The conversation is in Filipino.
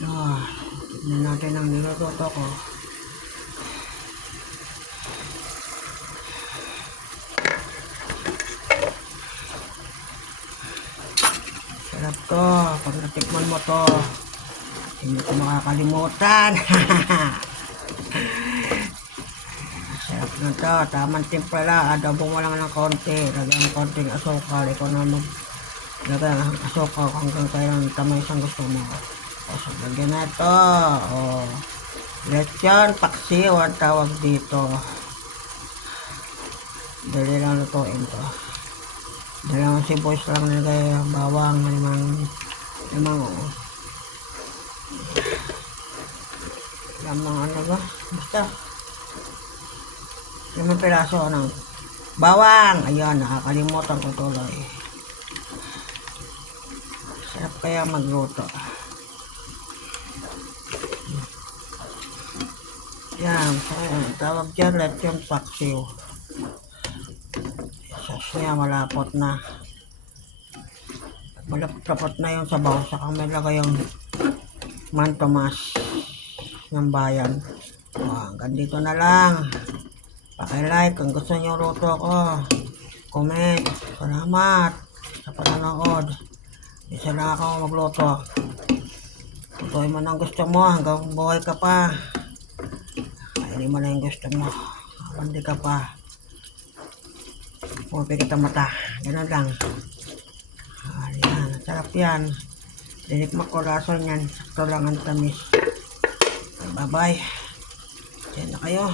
Tignan natin ang niluto ko. Sarap to. Pag natikman mo to, hindi ko makakalimutan. Sarap na to. Tamang timpla lang. Adobo mo lang ng konti. Lagyan ng konting asukal. Ikaw na lagyan ng asukal hanggang kailan tamay isang gusto mo. So, lagyan na ito. Lechon paksiw ang tawag dito. Dali lang lutuin to. Dalawang sibuyas lang nilagay, bawang, lamang ano ba? Basta 5 piraso ng bawang. Ayun, nakakalimutan ko tuloy. Sarap kaya magluto. Yan, tawag dyan lechon paksiw. Sauce niya malapot na. Malapot na yung sabaw. Saka may lagay yung mantomas ng bayan. Hanggang dito na lang. Paki-like kung gusto nyo luto ko. Comment. Salamat sa panonood. Isa lang ako magluto. Lutuin mo ng gusto mo hanggang buhay ka pa. Kainin mo na yung gusto mo. Habang di ka pa pumapikit ang mata. Ganun lang. Ayan. Sarap yan. Dinikmak ko laso niyan. Sakto lang ang tamis. Bye bye. Diyan na kayo.